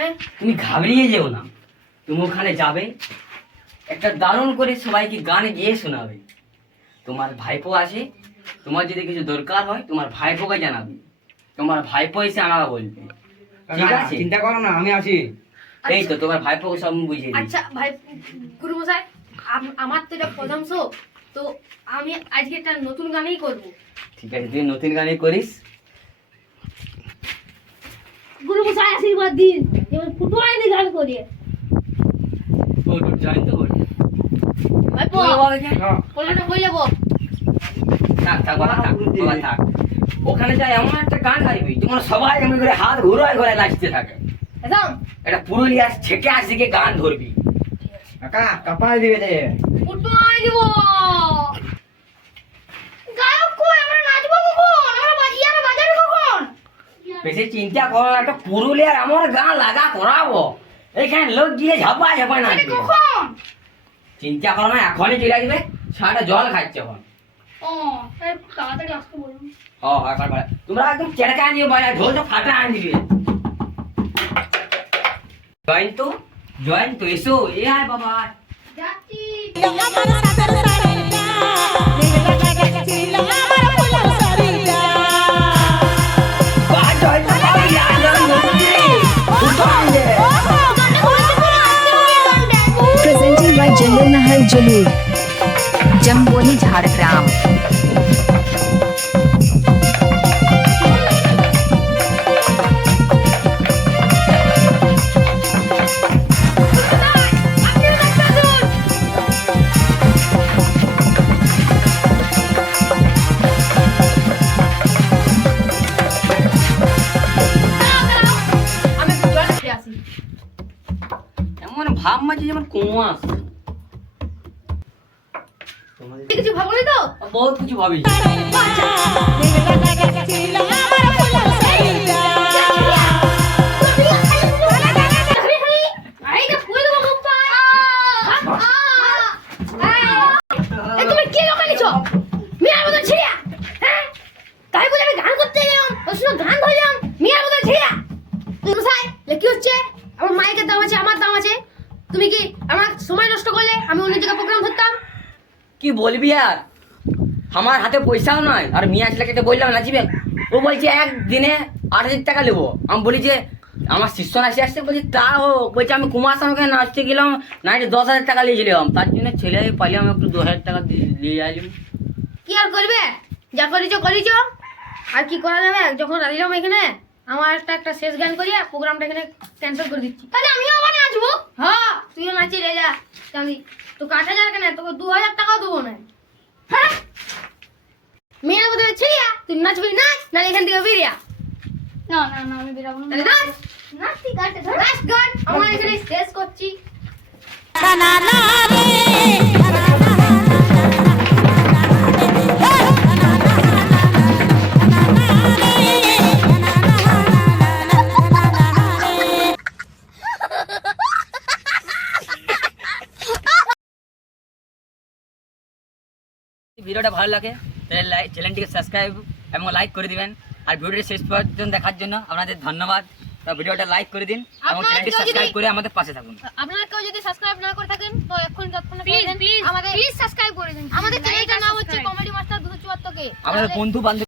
হ্যাঁ তুমি ঘাবড়িয়ে যেও না, তুমি ওখানে যাবে, একটা দারুণ করে সবাইকে গান গিয়ে শোনাবে। তোমার ভাইপো আছে, তোমার যদি কিছু দরকার হয় তোমার ভাইপোকে জানাবে, তোমার ভাইপো এসে আমাকে বলবে, ঠিক আছে? চিন্তা করো না, আমি আছি। এই তো তোমার ভাইপোকে সব বুঝিয়ে দিই। আচ্ছা ভাই গুরুমশাই, আমার তো এটা প্রথম শো, তো আমি আজকে একটা নতুন গানই করব। ঠিক আছে, তুই নতুন গানই করিস। গুরুমশাই আশীর্বাদ দিন, যেমন ফুটবল দিয়ে গান করি। জয়েন তো করি। ভাইপো কোলাটা বই যাবো। থাক থাক বাবা, থাক বাবা, থাক। ওখানে যাই এমন একটা গান গাইবি তোমার সবাই এমনি করে হাত ঘুরায় ঘুরায় নাচতে থাকে। একদম এটা পুরুলিয়া ছেকে আসিকে গান ধরবি। কাকা কাপাল দিবে যে। ফুটবল দিব। গায়ক কই, আমরা নাচবো কখন? আমরা বাজাবে কখন? বেশি চিন্তা করো না, একটা পুরুলিয়ার আমার গান লাগা করাবো, এখানে লোক গিয়ে ঝাপায় ঝাপায় নাচবে। কখন? চিন্তা করো না, এখনই চলে আসবে, সারাটা জল খাচ্ছে এখন। ও এই তাড়াতাড়ি আসতে বলুন। ও এখন বলে তোমরা একদম চেড়কা নিয়ে বাজা ঢোল তো ফাটা আন দিবে। জয়েন তো এসো, এ আয় বাবা। যাচ্ছি। বাহ, জয়েন তো বাবা, Presented by Jalal Nahar Jalur, Jamboni, Jharkhand. আমি একটু জল খেয়ে আসি। এমন ভাব মাঝে যেমন কুয়া। কিছু ভাবলি তো? বহুত কিছু ভাবি। তুমি কি আমার সময় নষ্ট করলে? আমি অন্য জায়গায় প্রোগ্রাম ধরতাম। কি বলবি আর, আমার হাতে পয়সাও নয়, আর মিয়া ছেলেকে বললাম নাচিবে, ও বলছে একদিনে 8,000 টাকা নেবো। আমি বলি যে আমার শিষ্য নাচে আসছে, বলছি তা হোক, বলছে আমি কুমার সঙ্গে নাচতে গেলাম, না 10,000 টাকা নিয়েছিলাম, তার জন্য ছেলে পাইলাম একটু 2,000 টাকা দিয়ে আসলাম। কি আর করবে, যা করিছো। আর কি করা যাবে, যখন আসলাম এখানে আমার একটা শেষ গান করিয়া প্রোগ্রামটা এখানে ক্যান্সেল করে দিচ্ছি। তাহলে আমিও আবার নাচবো। হ্যাঁ তুইও নাচি রে, যা আমি তোকে 8,000 কেন, তোকে 2,000 টাকাও দেবো না। হ্যাঁ মেয়ের বদলে ছিড়িয়া তুই নাচবি, নাচ, না এখান থেকে বেরিয়া। না আমি বেরাবো না। নাচ ঠিক আছে, লাস্ট গান আমার এখানে শেষ করছি। ভিডিওটা ভালো লাগে তাহলে চ্যানেলটিকে সাবস্ক্রাইব এবং লাইক করে দিবেন, আর ভিডিওটি শেষ পর্যন্ত দেখার জন্য আপনাদের ধন্যবাদ। তো ভিডিওটা লাইক করে দিন এবং চ্যানেলটি সাবস্ক্রাইব করে আমাদের পাশে থাকুন। আপনারা কেউ যদি সাবস্ক্রাইব না করে থাকেন তো এখন তৎক্ষণাৎ প্লিজ আমাদের সাবস্ক্রাইব করে দিন। আমাদের চ্যানেলটার নাম হচ্ছে কমেডি মাস্টার 274 কে। আমাদের বন্ধু বান্ধব